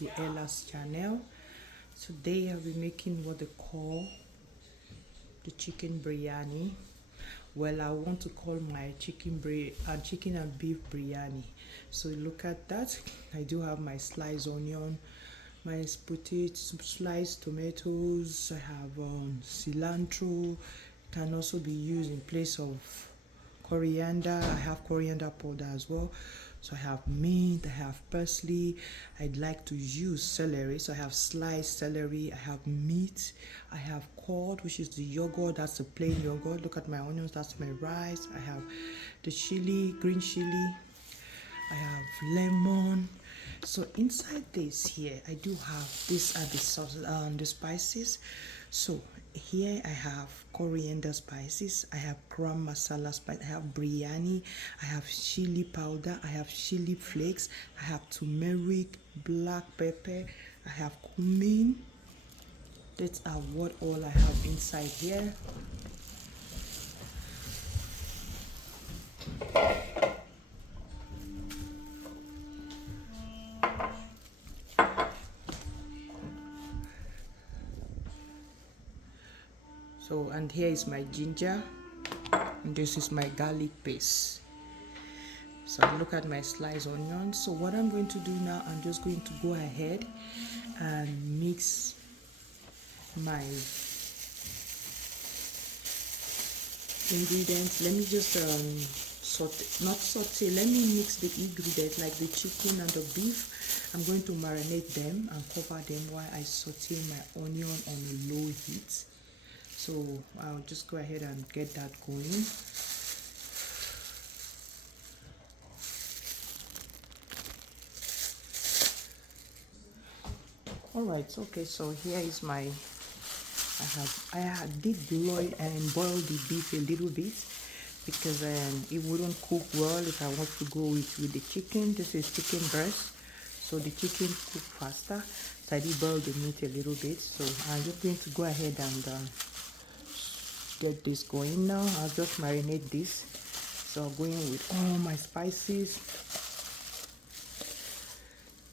to Ella's channel. Today I'll be making what they call the chicken biryani. Well, I want to call my chicken and beef biryani. So look at that. I do have my sliced onion, my potato, sliced tomatoes. I have cilantro. Can also be used in place of coriander. I have coriander powder as well. So I have mint, I have parsley. I'd like to use celery, so I have sliced celery. I have meat, I have curd, which is the yogurt. That's the plain yogurt. Look at my onions, that's my rice. I have the chili, green chili. I have lemon. So inside this here, I do have these are the sauces, the spices. So here I have coriander spices, I have gram masala spice, I have biryani, I have chili powder, I have chili flakes, I have turmeric, black pepper, I have cumin. That's what all I have inside here. So, and here is my ginger, and this is my garlic paste. So look at my sliced onions. So what I'm going to do now, I'm just going to go ahead and mix my ingredients. Let me just let me mix the ingredients like the chicken and the beef. I'm going to marinate them and cover them while I saute my onion on a low heat. So I'll just go ahead and get that going. Alright, okay, so here is my I did boil the beef a little bit because it wouldn't cook well if I want to go with the chicken. This is chicken breast, so the chicken cook faster. So I did boil the meat a little bit. So I'm just going to go ahead and get this going now. I'll just marinate this. So I'm going with all my spices.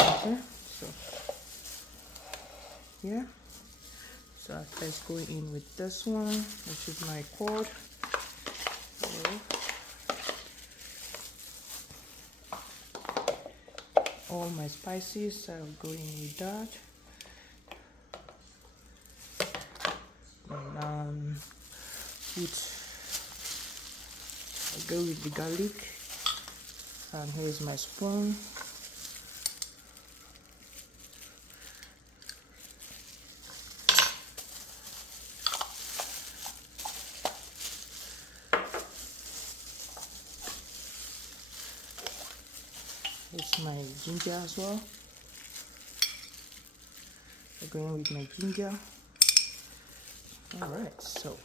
Okay, so yeah. So let's go in with this one, which is my curd. All my spices, I'll go in with that. And I'll go with the garlic. And here's my spoon. Here's my ginger as well. I'm going with my ginger. Alright, so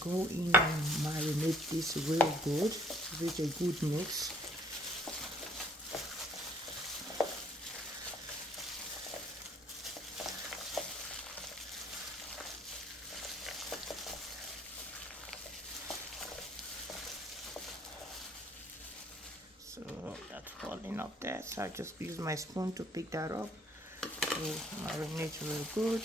go in and marinate this real good with a good mix. So that's falling up there, so I just use my spoon to pick that up. So marinate real good.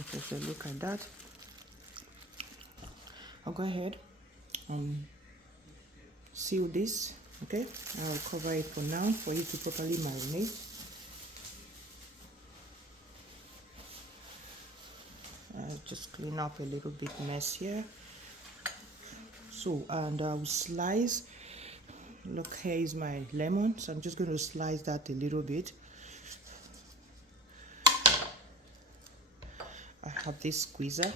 Okay, so look at that. I'll go ahead and seal this. Okay, I'll cover it for now for you to properly marinate. I'll just clean up a little bit mess here. So, and I'll slice. Look, here is my lemon, so I'm just going to slice that a little bit. I have this squeezer,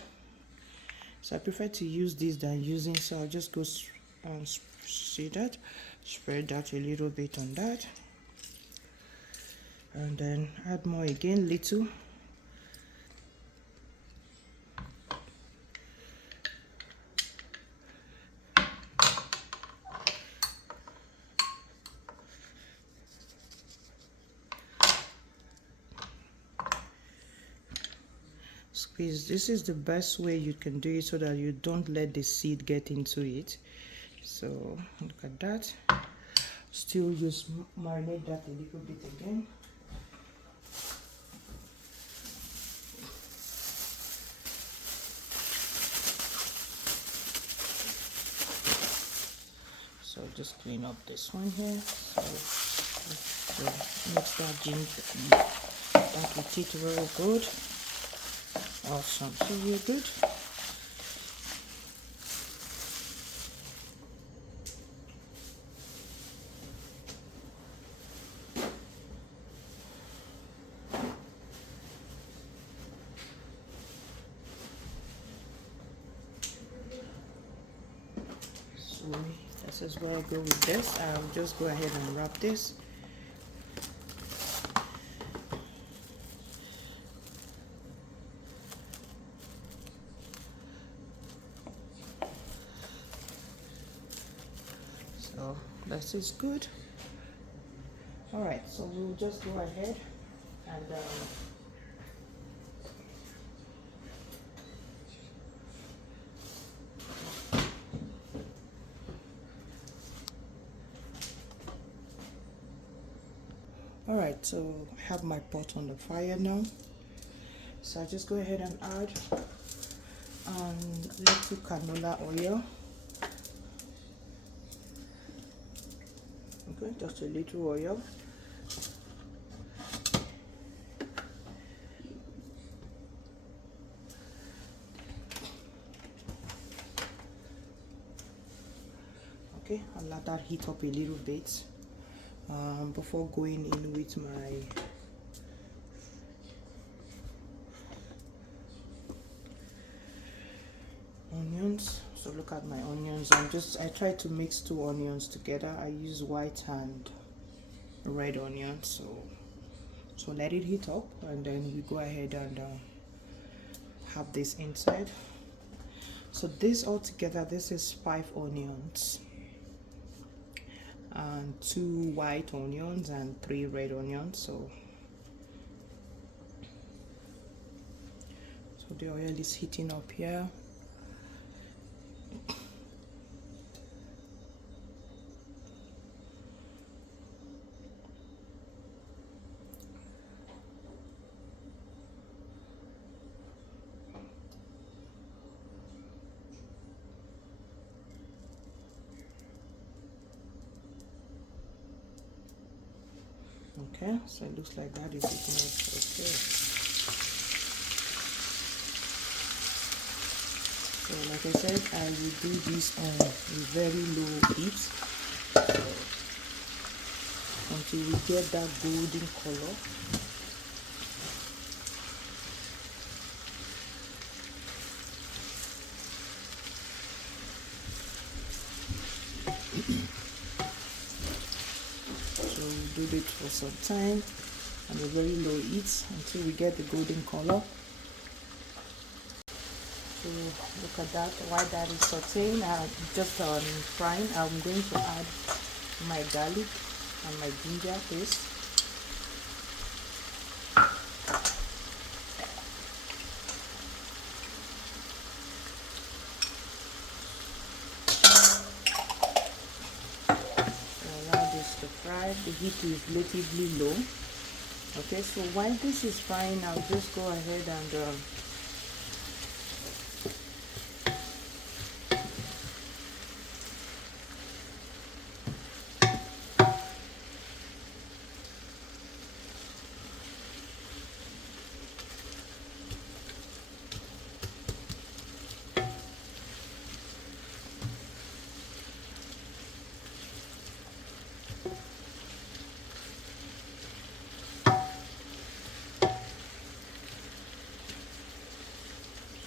so I prefer to use this than using, so I'll just go and see that, spread that a little bit on that. and then add more again, little. Squeeze. This is the best way you can do it so that you don't let the seed get into it. So look at that. Still use marinate that a little bit again. So just clean up this one here. So mix that in that with it very good. Awesome. So we're good. So this is where I go with this. I'll just go ahead and wrap this. So this is good. All right, so we'll just go ahead and all right, so I have my pot on the fire now. So I just go ahead and add little canola oil. Okay, just a little oil. Okay, I'll let that heat up a little bit before going in with my onions. So look at my onions. I try to mix 2 onions together. I use white and red onions. So let it heat up, and then we go ahead and have this inside. So this all together, this is 5 onions and 2 white onions and 3 red onions. So the oil is heating up here. Okay, so it looks like that is heating up. Okay. So like I said, I will do this on a very low heat until we get that golden color. So we'll do it for some time on a very low heat until we get the golden color. So look at that. While that is sauteing, just frying, I'm going to add my garlic and my ginger paste. Allow this to fry. The heat is relatively low. Okay, so while this is frying, I'll just go ahead and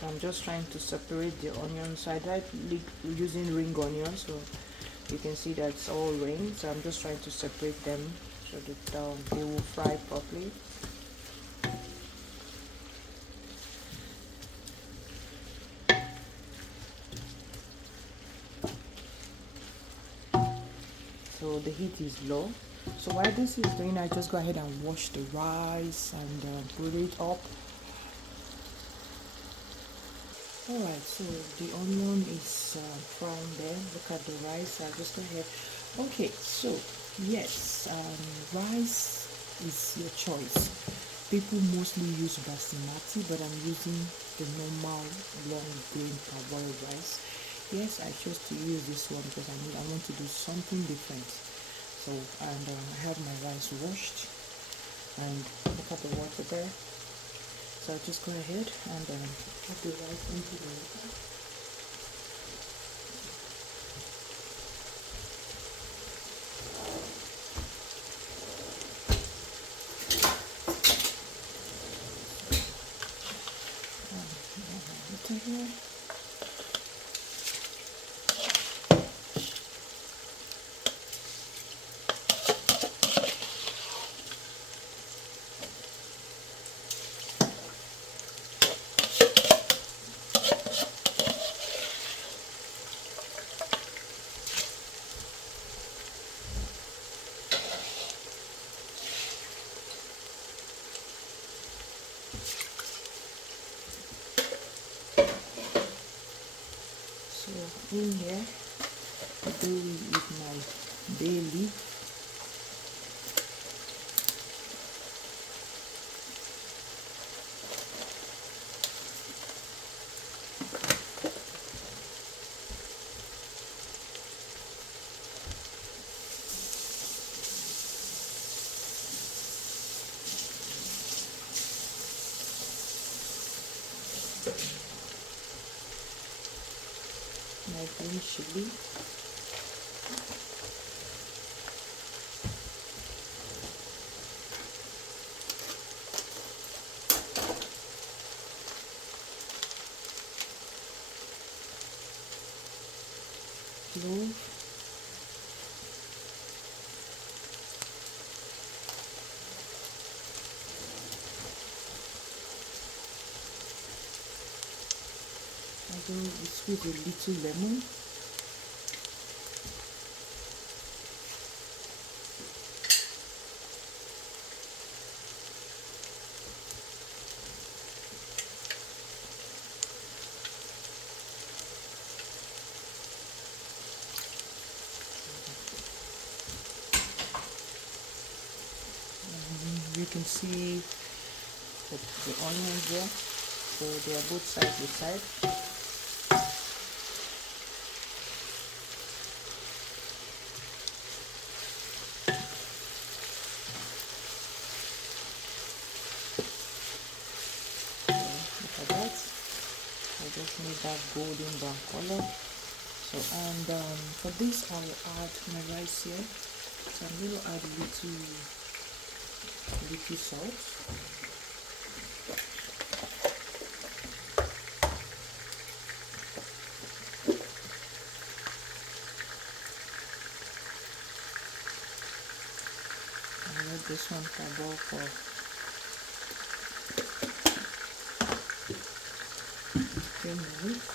I'm just trying to separate the onions. I like using ring onions, so you can see that's all ring. So I'm just trying to separate them so that they will fry properly. So the heat is low. So while this is doing, I just go ahead and wash the rice and put it up. Alright, so the onion is frying there. Look at the rice. I just go ahead. Okay, so yes, rice is your choice. People mostly use basmati, but I'm using the normal long grain parboiled rice. Yes, I chose to use this one because I want to do something different. So, and I have my rice washed, and look at the water there. So I'll just go ahead and put the rice into the water. Water here. So in here, I do it with my bay leaf. My green chili. Clove. I do squeeze a little lemon. You can see the onions there, so they are both side by side. Look at that. I just need that golden brown color. So, and for this I will add my rice here. So I'm going to add a little salt. And let this one boil for 10 minutes.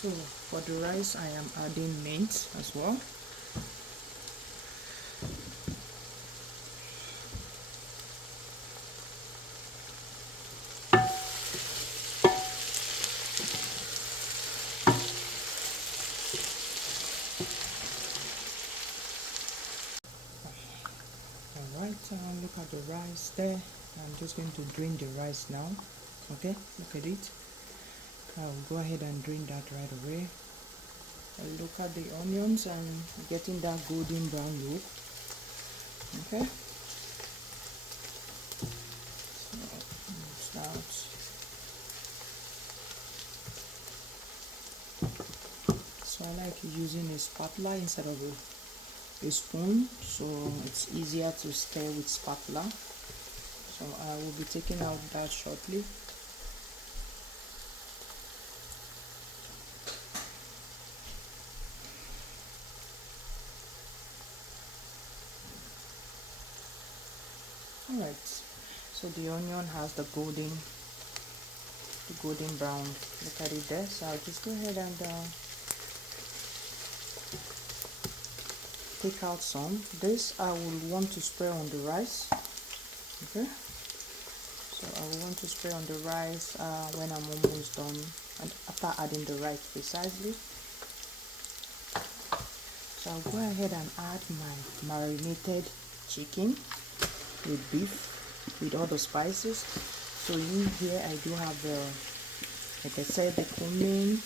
So for the rice, I am adding mint as well. Alright, look at the rice there. I'm just going to drain the rice now. Okay, look at it. I'll go ahead and drain that right away. I'll look at the onions and getting that golden brown look. Okay. So start. So I like using a spatula instead of a spoon, so it's easier to stir with spatula. So I will be taking out that shortly. Alright, so the onion has the golden brown. Look at it there. So I'll just go ahead and take out some. This I will want to spray on the rice. Okay, so I will want to spray on the rice when I'm almost done, and after adding the rice precisely. So I'll go ahead and add my marinated chicken with beef with all the spices. So in here I do have the, like I said, the cumin,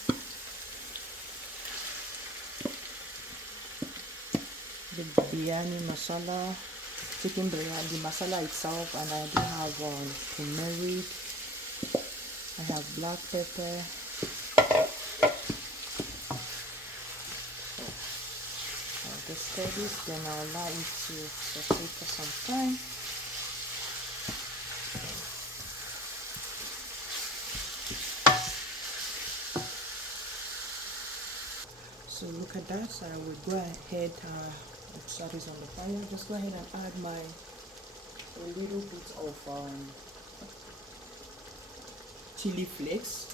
the biryani masala, chicken biryani, the masala itself, and I do have turmeric, I have black pepper. So I'll just stir this, then I'll allow it to saute for some time. So look at that. So I will go ahead, that is on the fire. Just go ahead and add a little bit of chili flakes.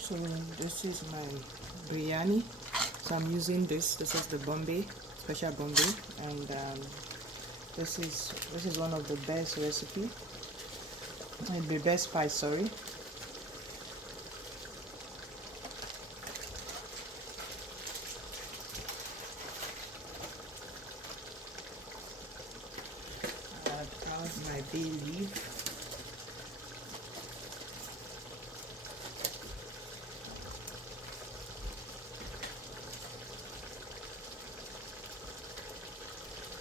So this is my biryani. So I'm using this is the Bombay, special Bombay, and this is one of the best recipe, and the best spice, sorry. Add my bay leaf.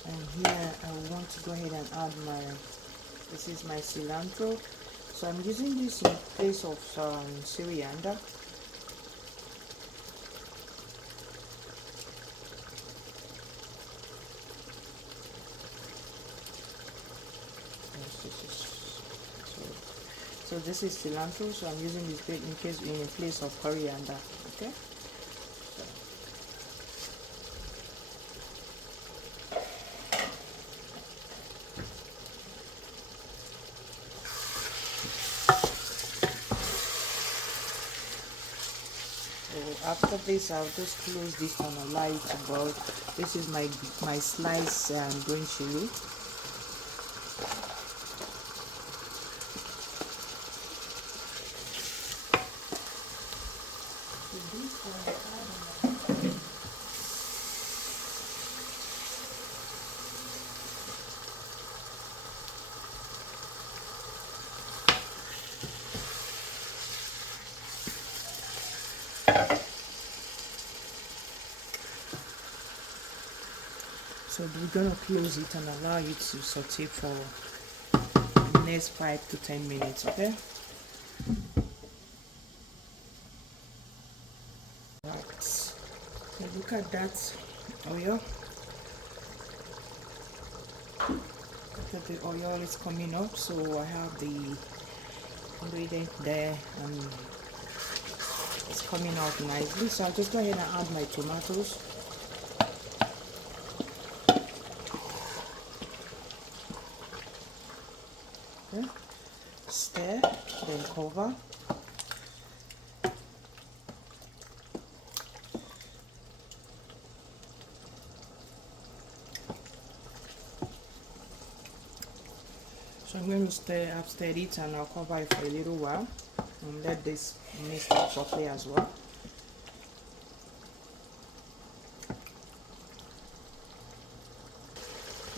And here I want to go ahead and add this is my cilantro. So I'm using this in place of coriander. So this is cilantro, so I'm using this in place of coriander. Okay. After this, I'll just close this and allow it to boil. This is my sliced green chili. So we're gonna close it and allow it to saute for the next 5 to 10 minutes, okay? Right. So look at that oil. Look at the oil is coming up. So I have the ingredient there and it's coming out nicely. So I'll just go ahead and add my tomatoes. Okay. Stir, then cover. So I'm going to stir, I've stirred it and I'll cover it for a little while and let this mix properly as well.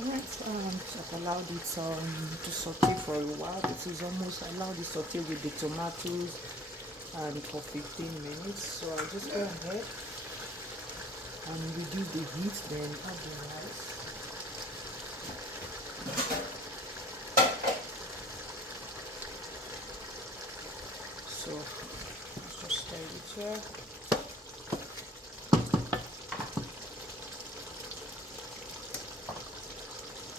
Alright, so I've allowed it to saute for a while. This is almost allowed it saute with the tomatoes and for 15 minutes. So I'll just go ahead and reduce the heat, then add the rice. So let's just stir it here.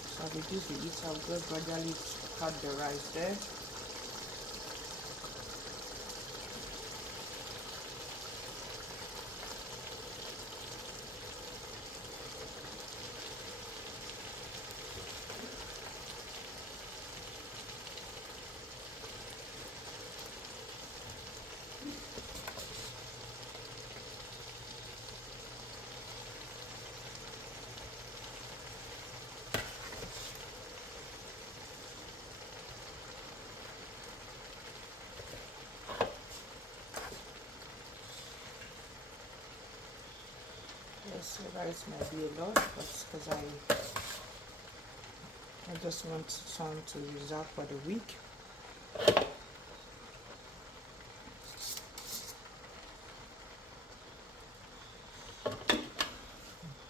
So I'll reduce the heat. I'll just gradually add the rice there. Yes, the rice might be a lot, but because I just want some to reserve for the week.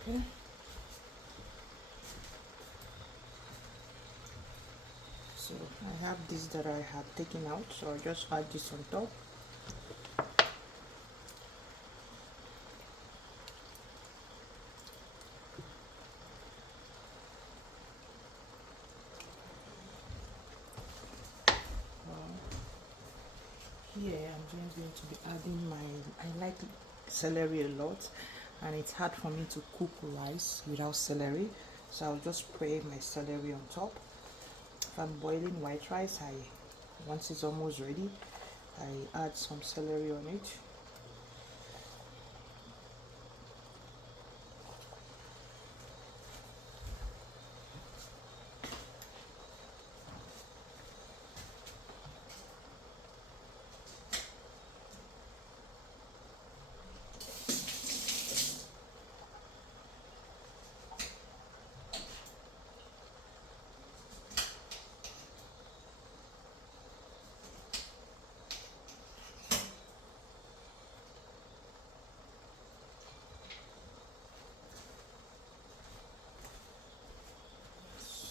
Okay. So I have this that I have taken out, so I'll just add this on top. Here I'm just going to be adding I like celery a lot, and it's hard for me to cook rice without celery, so I'll just spray my celery on top. If I'm boiling white rice, once it's almost ready, I add some celery on it.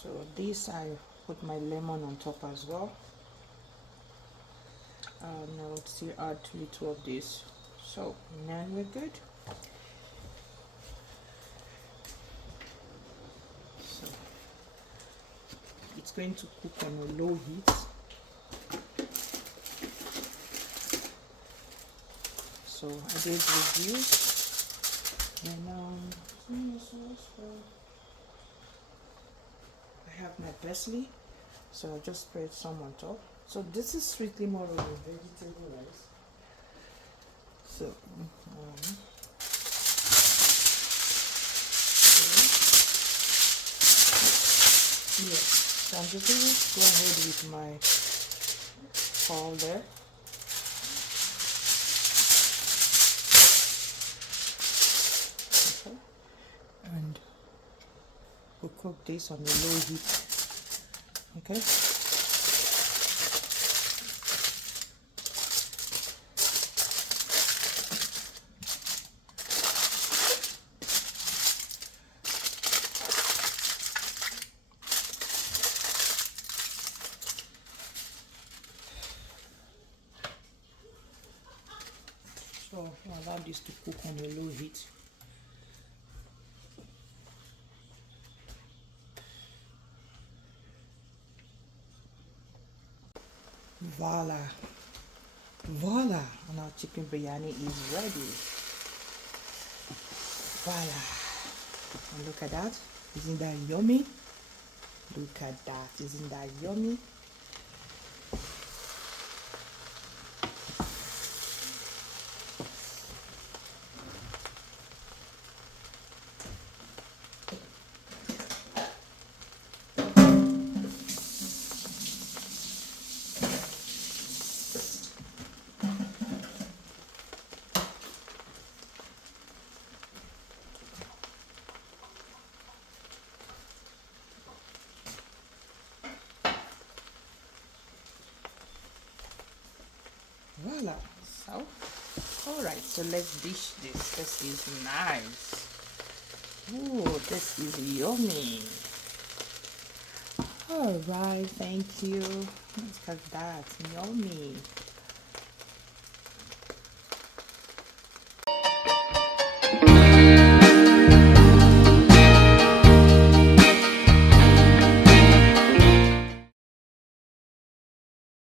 So this, I put my lemon on top as well, and I would still add a little of this. So now we're good. So it's going to cook on a low heat. So I did reduce, and I have my parsley, so I'll just spread some on top. So this is strictly more of a vegetable rice. So, yeah, so I'm just going to go ahead with my fowl there. Okay. And we'll cook this on a low heat. Okay. want this to cook on a low heat. Voila, voila, and our chicken biryani is ready. Voila, and look at that. Isn't that yummy? Look at that. Isn't that yummy? Voila. So, all right. So let's dish this. This is nice. Oh, this is yummy. All right. Thank you. Look at that. Yummy.